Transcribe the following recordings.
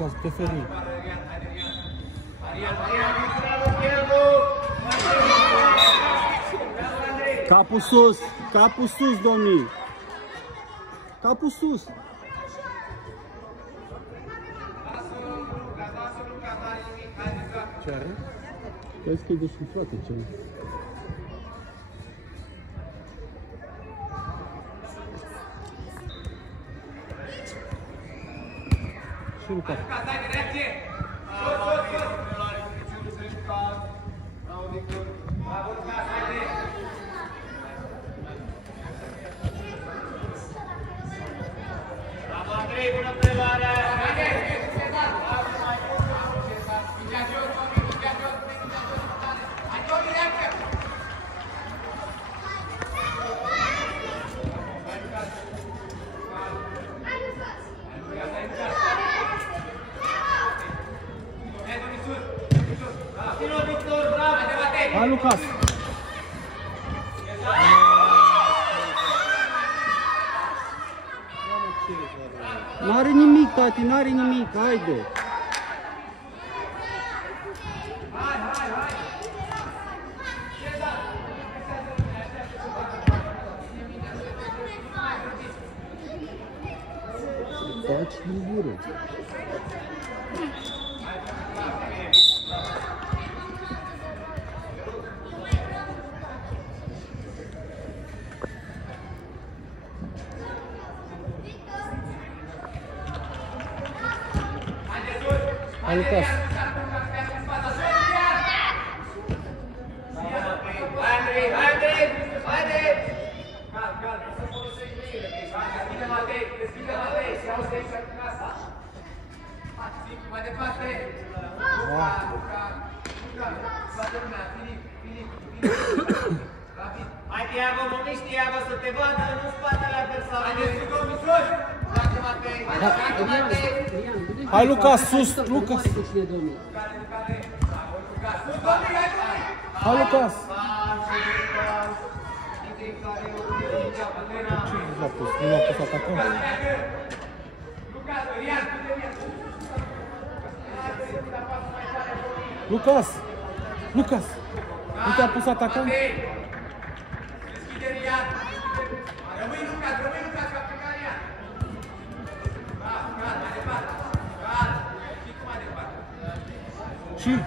Lucas, preferi. Capul sus, domnii. Capul sus. Ce are? Crezi că e deșifrată ceva. Și Lucas. Hai, Lucas! N-are nimic, tati, n-are nimic, haide! Faci din gură! Hai, Lucas! Hai, Tiago, mămiși, Tiago, să te vadă în spatele adversarului. Hai, Lucas, sus, Lucas! Hai, Lucas! Ce l-a pus? Nu l-a pus atacant? Lucas! Lucas! Nu te-a pus atacant? Și?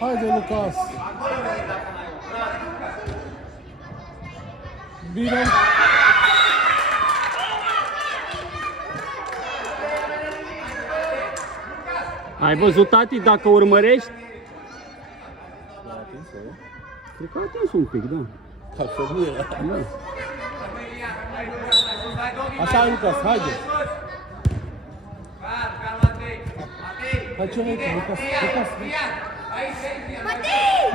Haide, Lucas! Bine! Ai văzut, tati, dacă urmărești? Cred că a atins un pic, da. Ca femeie. Da. Așa, Lucas, haide! Hai, ce aici, Lucas? Lucas!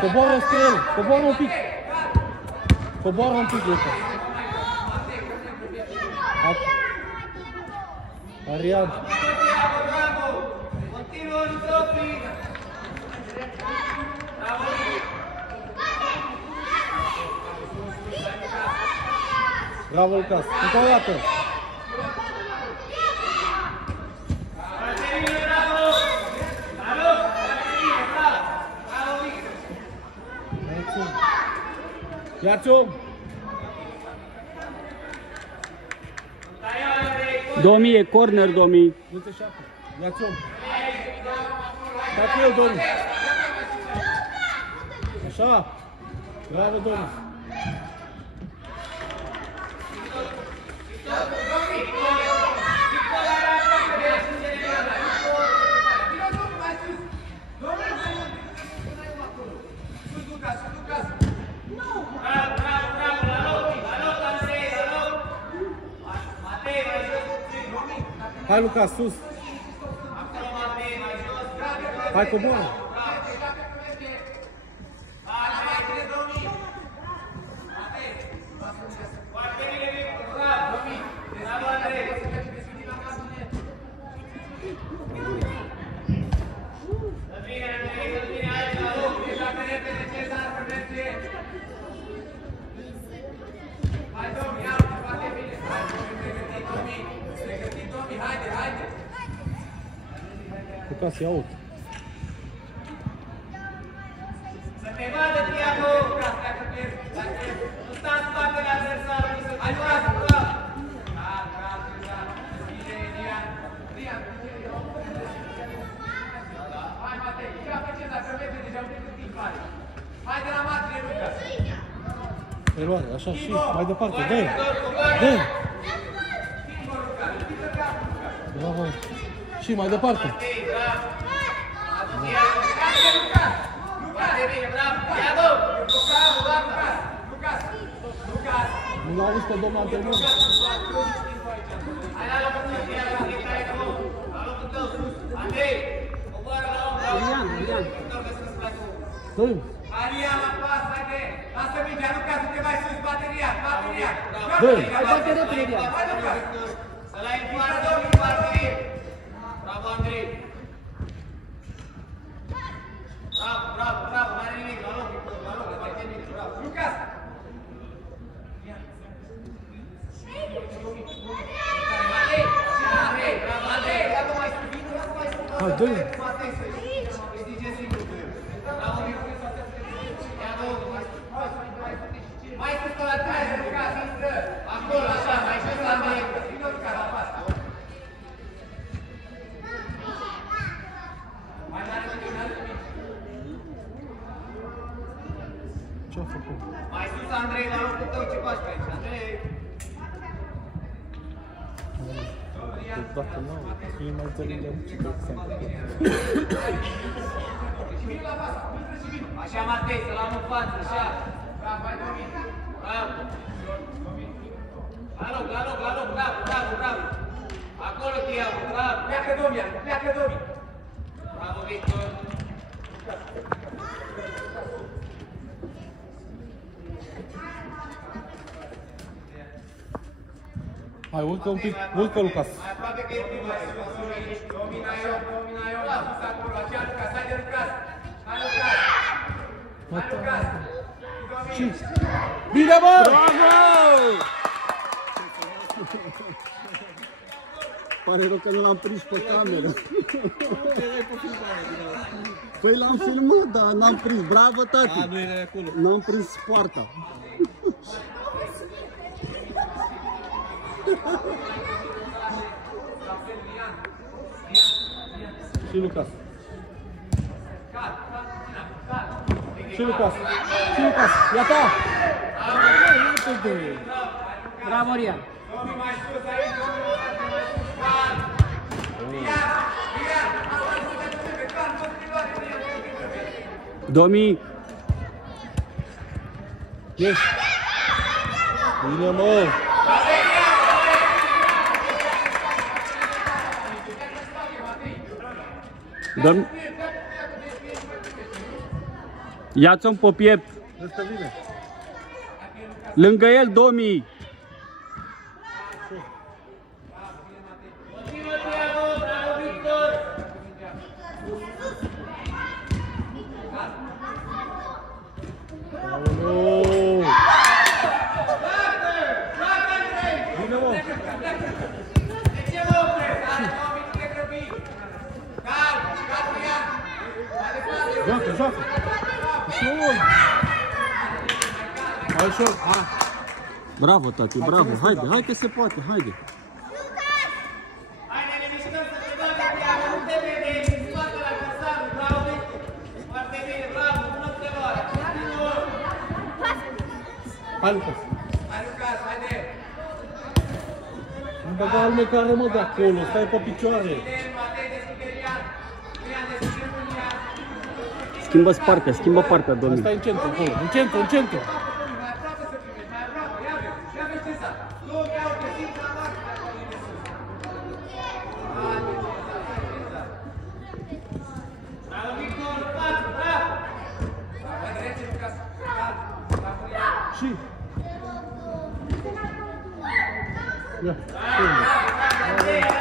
Coboară spre el! Coboară un pic! Coboară un pic, Lucas! Ariad! Bravo, Lucas! Încă o dată! Ia-ți-o! Domi, e corner, Domi. Du-te și acum. Ia-ți-o! Da-te eu, Domi! Așa! Bravo, Domi! Hai, Lucas, sus! Hai, coboară! Lucas ia out. Să te vadă, Tiago! Nu sta în spatele adversarului, să te vadă! Hai, Matei, ia pe ce dacă vede deja un pic de timp mare. Hai de la Matei, Lucas! Reluare, așa și mai departe, dă-i! Dă-i! Bravo! Și mai departe! Nu l-auzi pe domnul anterior? Ilian. Dă-i! Arian, la pas, haide! Lasă mingea, Lucas, nu te mai sus, bateria! Dă-i! Hai, Lucas! Să l-ai în poară, domnul, baterie! Bravo, Andrei! Bravo, n-are nimic, la loc, mai termin, bravo! Lucas! Bravo, Andrei! Ia-l mai sus! Hai, dă-i! Mai sus pe la trează, Lucas, intră! Acolo, așa, mai sus la Andrei! Vină, Lucas, la pas! Mai n-are nimic! Ce-a făcut? Mai sus, Andrei, la locul tău, ce faci pe aici? Andrei! Dacă nu, e mai zările ce fac să Așa, Matei, să l-am în față, așa! Bravo, hai, Domin! Bravo! La loc, bravo! Acolo, Tiago, bravo! Pleacă, Domin! Bravo, Victor! Hai, urcă un pic, urcă, Lucas. Mai aproape că e primul. Domina eu. Sus acolo, așa, Lucas, hai de Lucas! Hai, Lucas! Și... Bine, bă! Bravo! Pare rău că nu l-am prins pe cameră. Păi l-am filmat, dar n-am prins. Bravo, tati! Nu era acolo. N-am prins poarta. Și Lucas. Și Lucas. Ia ta! Bravo, Rian! Domnul mai sus aici, domnul mai sus, calm! Rian! Asta nu se trebuie, calm, continuare, Rian! Domi! Ieși! Bine, mă! Domi! Ia-ți-o pe piept! Ăsta vine! Lângă el, Domi! Continuă, Tiago, bravo, Victor! Aoleu! Bine, mă! De ce mă opresc? Hai, 2 minute grăbi! Calm, Rian! Mai departe! Joacă! Ușor! Mai ușor! Hai! Bravo, tati, bravo! Hai că se poate, haide! Hai, ne mișcăm să te vadă, Tiago, nu te vede, în spatele adversarului, bravo, Victor! Foarte bine, bravo, bună întrebare! Continuă! Hai, Lucas! Hai, Lucas, haide! Nu băga almecare, mă, de acolo! Stai pe picioare! Matei, deschide Rian! Rian, deschide Rian! Schimbă partea, Domi! Stai în centru, acolo! În centru! Mai aproape să primești, mai aproape, ia vezi Cezar! Nu, iau, te simți la mare, mai acolo de sus! Haide, Cezar! Bravo, Victor, bravo! Hai, direct, Lucas! Bravo, Rian! Și... Ia! Bravo,